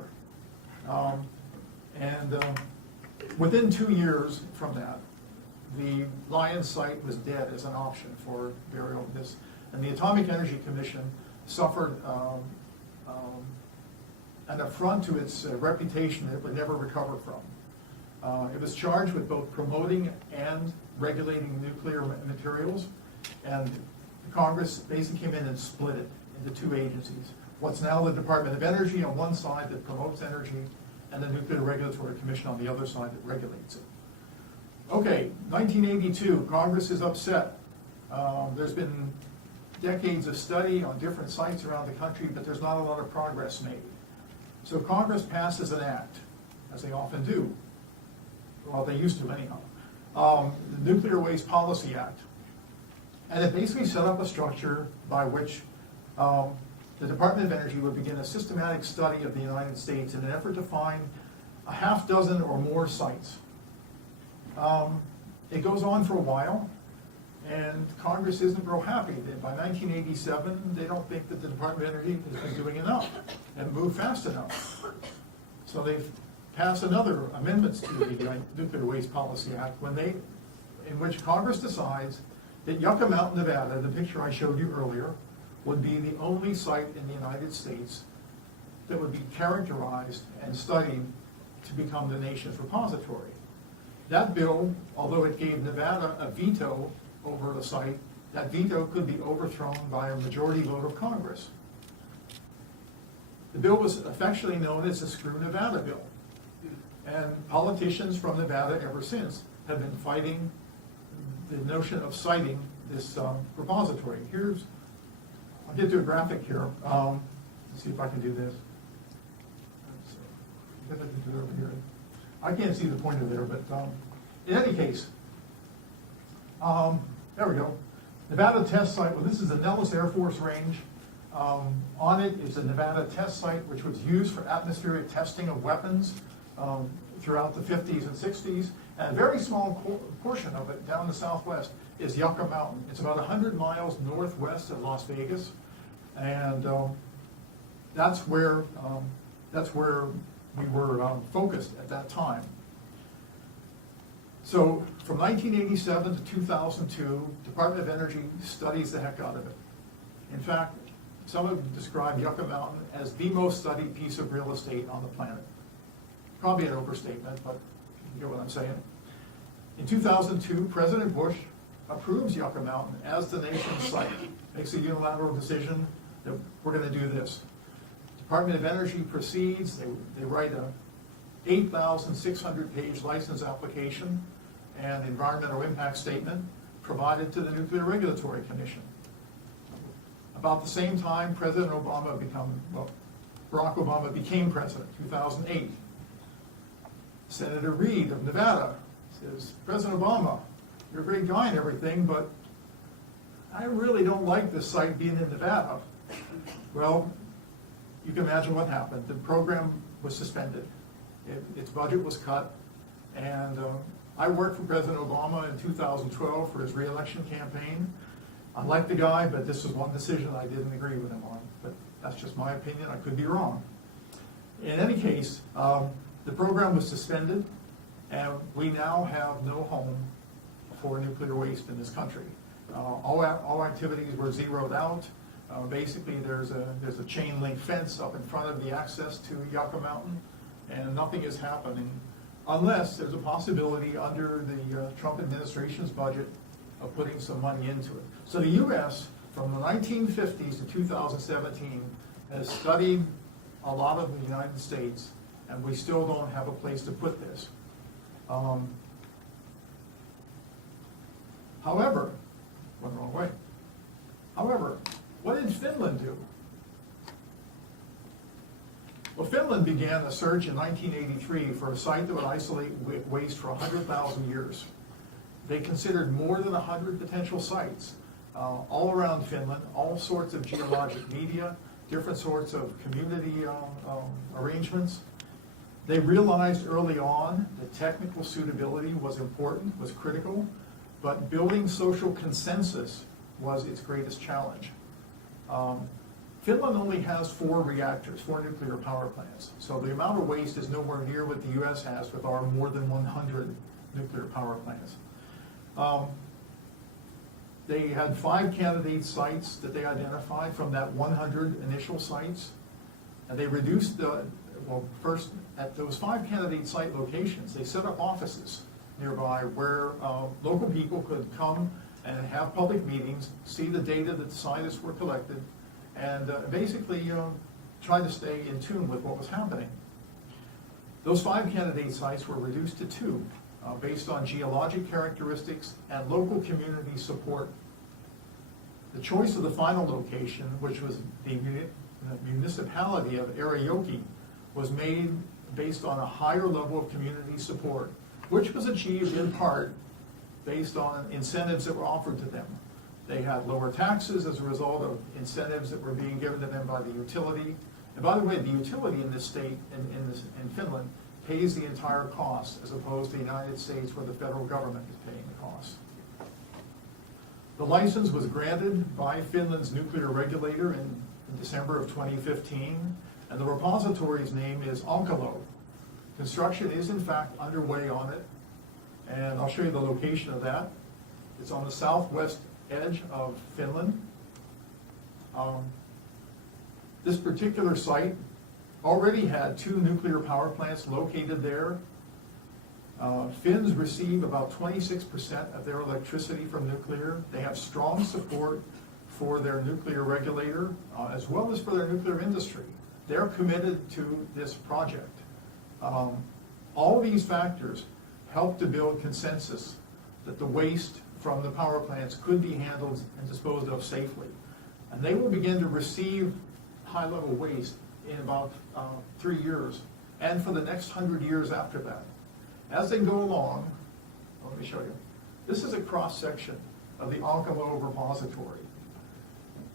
Within 2 years from that, the Lion site was dead as an option for burial. And the Atomic Energy Commission suffered an affront to its reputation that it would never recover from. It was charged with both promoting and regulating nuclear materials, and Congress basically came in and split it into two agencies. What's now the Department of Energy on one side that promotes energy, and the Nuclear Regulatory Commission on the other side that regulates it. Okay, 1982, Congress is upset. There's been decades of study on different sites around the country, but there's not a lot of progress made. So Congress passes an act, as they often do. Well, they used to anyhow. The Nuclear Waste Policy Act. And it basically set up a structure by which the Department of Energy would begin a systematic study of the United States in an effort to find a half dozen or more sites. It goes on for a while, and Congress isn't real happy. By 1987, they don't think that the Department of Energy has been doing enough and moved fast enough. So they've passed another amendments to the Nuclear Waste Policy Act in which Congress decides that Yucca Mountain, Nevada, the picture I showed you earlier, would be the only site in the United States that would be characterized and studied to become the nation's repository. That bill, although it gave Nevada a veto over the site, that veto could be overthrown by a majority vote of Congress. The bill was affectionately known as the Screw Nevada Bill. And politicians from Nevada ever since have been fighting the notion of citing this repository. I'll get to a graphic here. Let's see if I can do this. I guess I can do it over here. I can't see the pointer there, but in any case, there we go. Nevada test site, well, this is the Nellis Air Force Range. On it is the Nevada test site, which was used for atmospheric testing of weapons throughout the 50s and 60s. And a very small portion of it down the southwest is Yucca Mountain. It's about 100 miles northwest of Las Vegas. And that's where we were focused at that time. So from 1987 to 2002, Department of Energy studies the heck out of it. In fact, some have described Yucca Mountain as the most studied piece of real estate on the planet. Probably an overstatement, but you get what I'm saying. In 2002, President Bush approves Yucca Mountain as the nation's site, makes a unilateral decision that we're going to do this. Department of Energy proceeds, they write a 8,600-page license application and environmental impact statement provided to the Nuclear Regulatory Commission. About the same time, Barack Obama became president, 2008. Senator Reid of Nevada says, President Obama, you're a great guy and everything, but I really don't like this site being in Nevada. Well, you can imagine what happened. The program was suspended. Its budget was cut. And I worked for President Obama in 2012 for his re-election campaign. I like the guy, but this was one decision I didn't agree with him on. But that's just my opinion. I could be wrong. In any case, the program was suspended, and we now have no home for nuclear waste in this country. All activities were zeroed out. Basically, there's a chain link fence up in front of the access to Yucca Mountain, and nothing is happening unless there's a possibility under the Trump administration's budget of putting some money into it. So the U.S. from the 1950s to 2017 has studied a lot of the United States, and we still don't have a place to put this. However, went the wrong way. However, what did Finland do? Well, Finland began a search in 1983 for a site that would isolate waste for 100,000 years. They considered more than 100 potential sites all around Finland, all sorts of geologic media, different sorts of community arrangements. They realized early on that technical suitability was important, was critical, but building social consensus was its greatest challenge. Finland only has 4 reactors, 4 nuclear power plants. So the amount of waste is nowhere near what the US has with our more than 100 nuclear power plants. They had 5 candidate sites that they identified from that 100 initial sites. And they reduced first at those 5 candidate site locations, they set up offices nearby where local people could come and have public meetings, see the data that the scientists were collected, and basically try to stay in tune with what was happening. Those 5 candidate sites were reduced to 2 based on geologic characteristics and local community support. The choice of the final location, which was the municipality of Arajoki, was made based on a higher level of community support, which was achieved in part based on incentives that were offered to them. They had lower taxes as a result of incentives that were being given to them by the utility. And by the way, the utility in this state, in Finland, pays the entire cost, as opposed to the United States where the federal government is paying the cost. The license was granted by Finland's nuclear regulator in December of 2015, and the repository's name is Onkalo. Construction is in fact underway on it, and I'll show you the location of that. It's on the southwest edge of Finland. This particular site already had 2 nuclear power plants located there. Finns receive about 26% of their electricity from nuclear. They have strong support for their nuclear regulator, as well as for their nuclear industry. They're committed to this project. All these factors help to build consensus that the waste from the power plants could be handled and disposed of safely. And they will begin to receive high-level waste in about 3 years, and for the next 100 years after that. As they go along, let me show you. This is a cross-section of the Onkalo repository.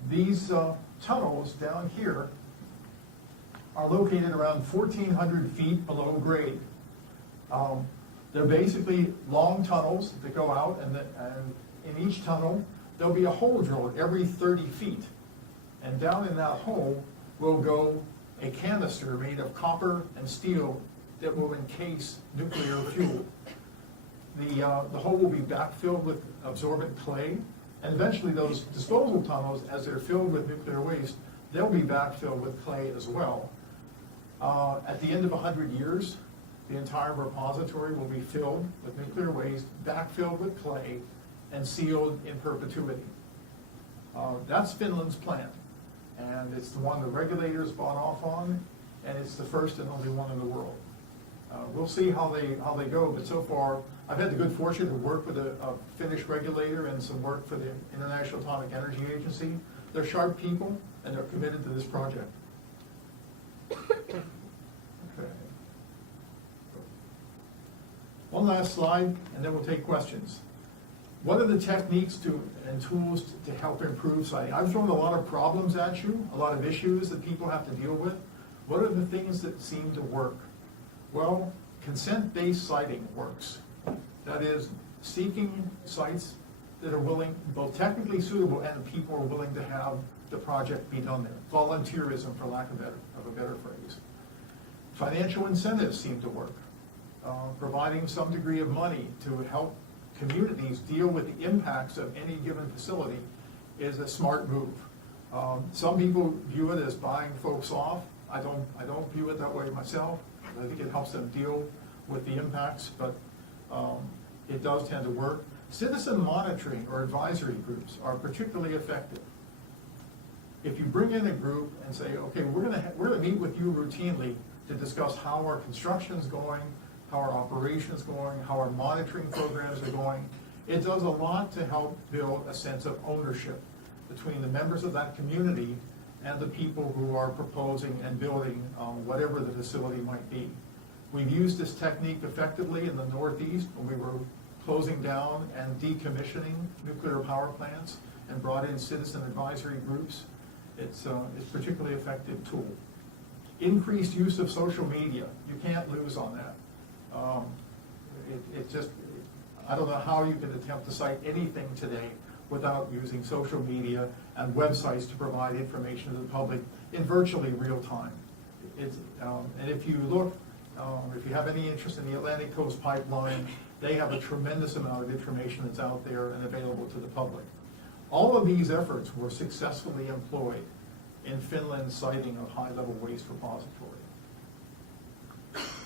These tunnels down here are located around 1,400 feet below grade. They're basically long tunnels that go out, and in each tunnel, there'll be a hole drilled every 30 feet. And down in that hole will go a canister made of copper and steel that will encase nuclear fuel. The hole will be backfilled with absorbent clay, and eventually those disposal tunnels, as they're filled with nuclear waste, they'll be backfilled with clay as well. At the end of 100 years, the entire repository will be filled with nuclear waste, backfilled with clay, and sealed in perpetuity. That's Finland's plan, and it's the one the regulators bought off on, and it's the first and only one in the world. We'll see how they go, but so far, I've had the good fortune to work with a Finnish regulator and some work for the International Atomic Energy Agency. They're sharp people, and they're committed to this project. Okay. One last slide, and then we'll take questions. What are the techniques and tools to help improve siting? I've thrown a lot of problems at you, a lot of issues that people have to deal with. What are the things that seem to work? Well, consent-based siting works. That is, seeking sites that are willing, both technically suitable and people are willing to have the project be done there. Volunteerism, for lack of a better phrase. Financial incentives seem to work. Providing some degree of money to help communities deal with the impacts of any given facility is a smart move. Some people view it as buying folks off. I don't view it that way myself. I think it helps them deal with the impacts, but it does tend to work. Citizen monitoring or advisory groups are particularly effective. If you bring in a group and say, okay, we're going to meet with you routinely to discuss how our construction's going, how our operations going, how our monitoring programs are going, it does a lot to help build a sense of ownership between the members of that community and the people who are proposing and building whatever the facility might be. We've used this technique effectively in the Northeast when we were closing down and decommissioning nuclear power plants and brought in citizen advisory groups. It's a particularly effective tool. Increased use of social media, you can't lose on that. It just, I don't know how you can attempt to cite anything today without using social media and websites to provide information to the public in virtually real time. And if you look, if you have any interest in the Atlantic Coast Pipeline, they have a tremendous amount of information that's out there and available to the public. All of these efforts were successfully employed in Finland's siting of high-level waste repository.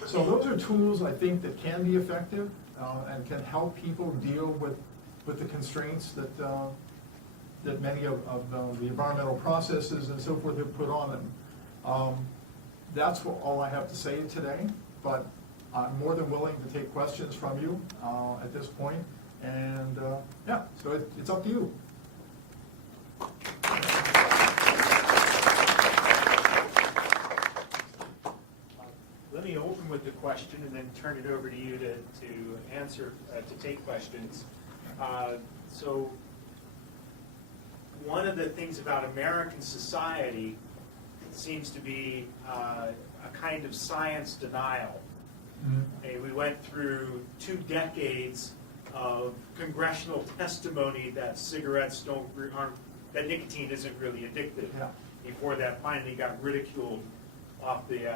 So those are tools, I think, that can be effective and can help people deal with the constraints that, that many of the environmental processes and so forth have put on them. That's all I have to say today, but I'm more than willing to take questions from you at this point. And yeah, so it's up to you. Let me open with the question and then turn it over to you to answer, to take questions. So one of the things about American society seems to be a kind of science denial. Mm-hmm. We went through 2 decades of congressional testimony that cigarettes that nicotine isn't really addictive. Yeah. Before that finally got ridiculed off the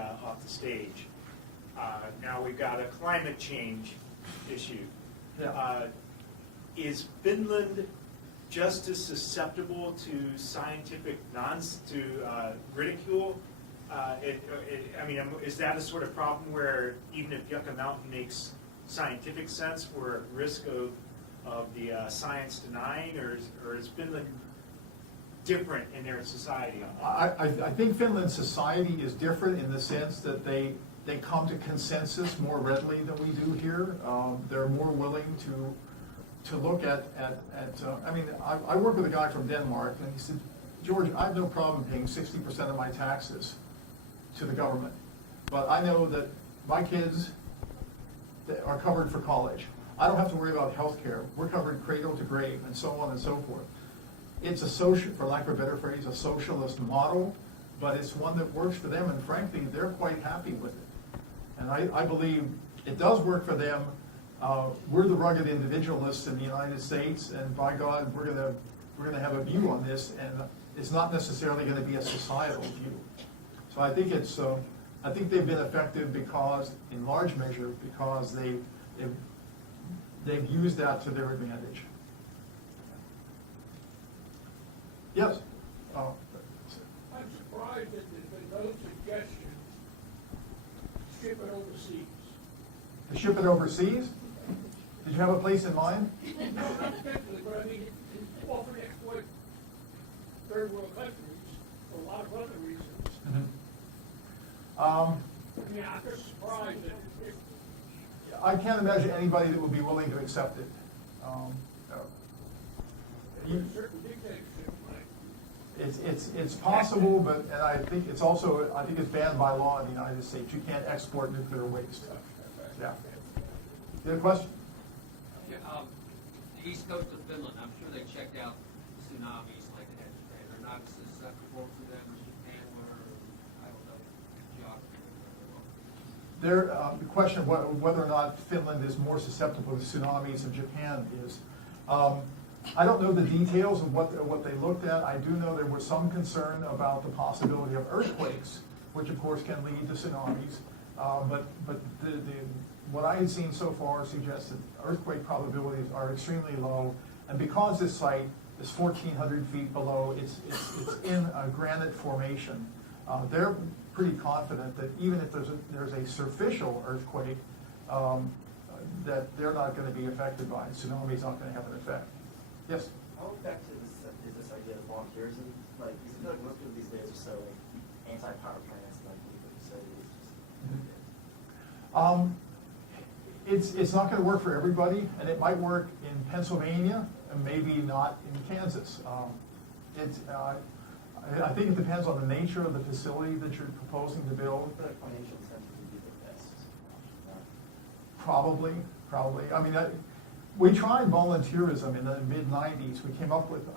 stage. Now we've got a climate change issue. Yeah. Is Finland just as susceptible to scientific ridicule? I mean, is that a sort of problem where even if Yucca Mountain makes scientific sense, we're at risk of the science denying, or is Finland different in their society on that? I think Finland's society is different in the sense that they come to consensus more readily than we do here. They're more willing to look at I mean, I work with a guy from Denmark, and he said, George, I have no problem paying 60% of my taxes to the government, but I know that my kids are covered for college. I don't have to worry about health care. We're covered cradle to grave, and so on and so forth. It's a social, for lack of a better phrase, a socialist model, but it's one that works for them, and frankly, they're quite happy with it. And I believe it does work for them. We're the rugged individualists in the United States, and by God, we're gonna have a view on this, and it's not necessarily going to be a societal view. So I think I think they've been effective because, in large measure, because they've used that to their advantage. Yes. I'm surprised that there's been no suggestion to ship it overseas. To ship it overseas? Did you have a place in mind? No, not particularly, but I mean, it's often exploit third world countries for a lot of other reasons. Mm-hmm. I mean, I'm just surprised that I can't imagine anybody that would be willing to accept it. certain dictatorship, like. It's possible, but and I think it's also it's banned by law in the United States. You can't export nuclear waste. Yeah. You have a question? Yeah, the east coast of Finland, I'm sure they checked out tsunamis like they had in Japan. They're not susceptible to them as Japan were, I don't know, geography. The question of whether or not Finland is more susceptible to tsunamis than Japan is. I don't know the details of what they looked at. I do know there was some concern about the possibility of earthquakes, which of course can lead to tsunamis. But what I had seen so far suggests that earthquake probabilities are extremely low, and because this site is 1,400 feet below, it's in a granite formation. They're pretty confident that even if there's a superficial earthquake, that they're not going to be affected by it. Tsunami's not going to have an effect. Yes? How effective is this idea of volunteerism? Like, because I feel like most people these days are so like anti-power plants, like facilities. It's not going to work for everybody, and it might work in Pennsylvania and maybe not in Kansas. I think it depends on the nature of the facility that you're proposing to build. I feel like financial incentives would be the best. Probably. I mean, we tried volunteerism in the mid-90s. We came up with,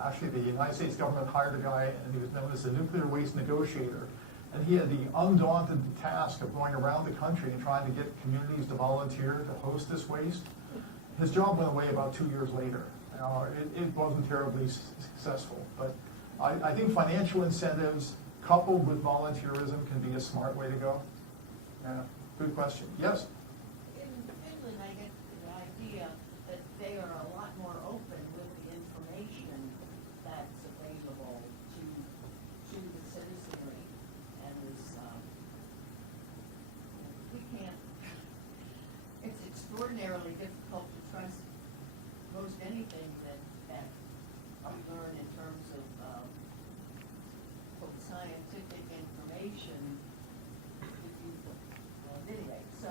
actually the United States government hired a guy, and he was known as the nuclear waste negotiator. And he had the undaunted task of going around the country and trying to get communities to volunteer to host this waste. His job went away about 2 years later. It wasn't terribly successful, but I think financial incentives coupled with volunteerism can be a smart way to go. Good question. Yes? In Finland, I get the idea that they are a lot more open with the information that's available to the citizenry. And we can't, it's extraordinarily difficult to trust most anything that we learn in terms of scientific information. Anyway, so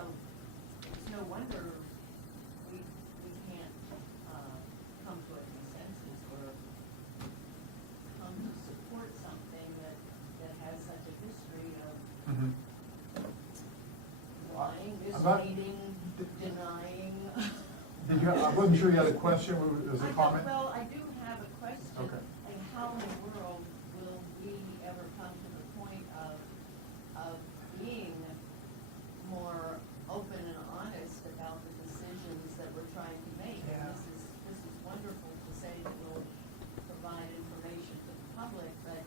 it's no wonder we can't come to a consensus or come to support something that has such a history of lying, misleading, denying. Did you? I wasn't sure you had a question. Was it a comment? Well, I do have a question. Okay. Like, how in the world will we ever come to the point of being more open and honest about the decisions that we're trying to make? Yeah. And this is wonderful to say that we'll provide information to the public, but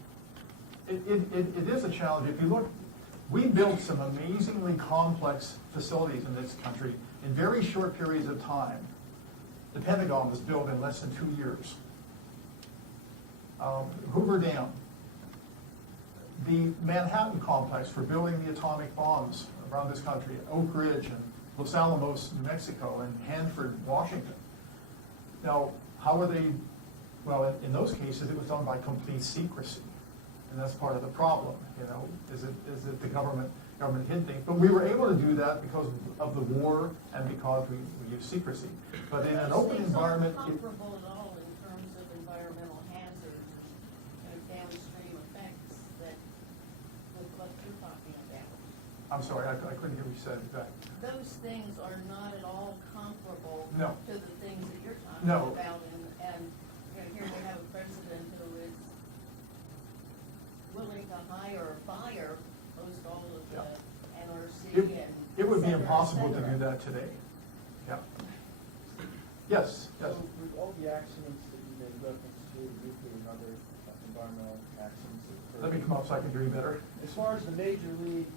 It is a challenge. If you look, we built some amazingly complex facilities in this country in very short periods of time. The Pentagon was built in less than 2 years. Hoover Dam, the Manhattan complex for building the atomic bombs around this country, Oak Ridge and Los Alamos, New Mexico, and Hanford, Washington. Now, how are they? Well, in those cases, it was done by complete secrecy, and that's part of the problem. Is it the government hid things? But we were able to do that because of the war and because we use secrecy. But in an open environment, those things aren't comparable at all in terms of environmental hazards or downstream effects that with what you're talking about. I'm sorry, I couldn't hear what you said. Those things are not at all comparable No. to the things that you're talking No. about. And here we have a president who is willing to hire or fire most all of the NRC and It would be et cetera, impossible to et do cetera. that today. Yeah. Yes, yes. So with all the accidents that you made reference to, nuclear and other environmental accidents that occurred. Let me come up so I can hear you better. As far as the major league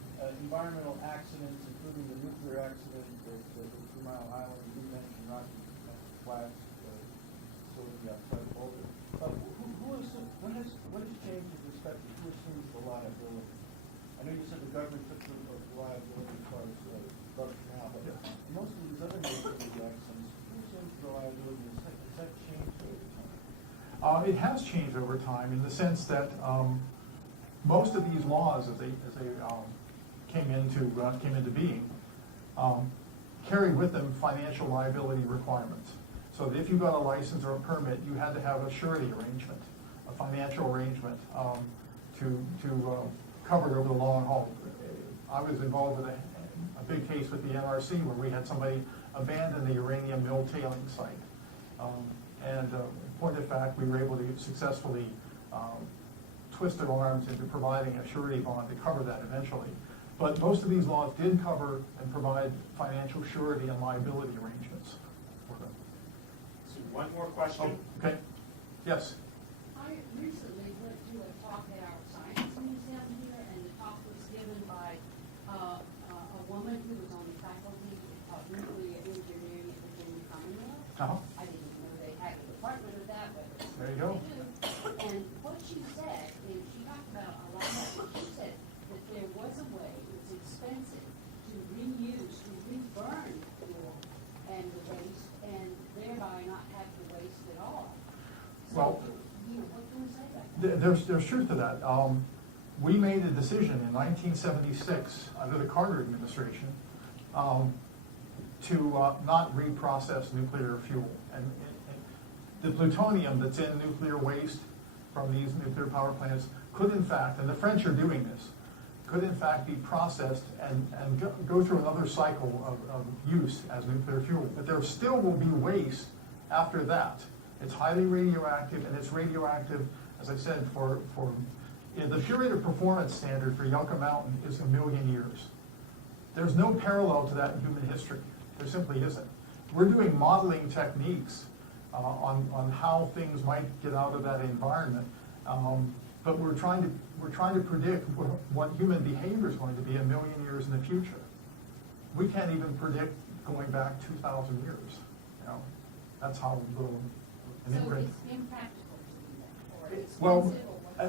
environmental accidents, including the nuclear accident at 3 Mile Island, you did mention Rocky Flats facility outside of Boulder. What has changed with respect to who assumes the liability? I know you said the government took the liability as far as Buck now, but most of these other major league accidents, who assumes the liability? Has that changed over time? It has changed over time in the sense that most of these laws, as they came into being, carry with them financial liability requirements. So that if you got a license or a permit, you had to have a surety arrangement, a financial arrangement to cover it over the long haul. I was involved with a big case with the NRC where we had somebody abandon the uranium mill tailing site. In point of fact, we were able to successfully twist their arms into providing a surety bond to cover that eventually. But most of these laws did cover and provide financial surety and liability arrangements for them. So one more question. Oh, okay. Yes. I recently went to a talk at our science museum here, and the talk was given by a woman who was on the faculty of nuclear engineering at Virginia Commonwealth. Uh-huh. I didn't know they had a department of that, but There you go. they do. And what she said, and she talked about a lot of, she said that there was a way, it's expensive, to reuse, to reburn fuel and the waste, and thereby not have to waste it all. Well, What can we say about that? there's truth to that. We made a decision in 1976 under the Carter administration to not reprocess nuclear fuel. And the plutonium that's in nuclear waste from these nuclear power plants could in fact, and the French are doing this, could in fact be processed and go through another cycle of use as nuclear fuel. But there still will be waste after that. It's highly radioactive, and it's radioactive, as I said, for The period of performance standard for Yucca Mountain is 1 million years. There's no parallel to that in human history. There simply isn't. We're doing modeling techniques on how things might get out of that environment, but we're trying to predict what human behavior is going to be 1 million years in the future. We can't even predict going back 2,000 years. You know, that's how little. So it's impractical to do that, or expensive, Well, or what's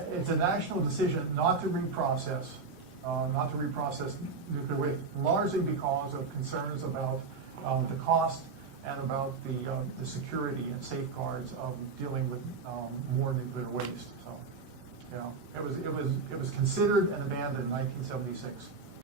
the- it's a national decision not to reprocess nuclear waste, largely because of concerns about the cost and about the security and safeguards of dealing with more nuclear waste. So, you know, it was considered and abandoned in 1976.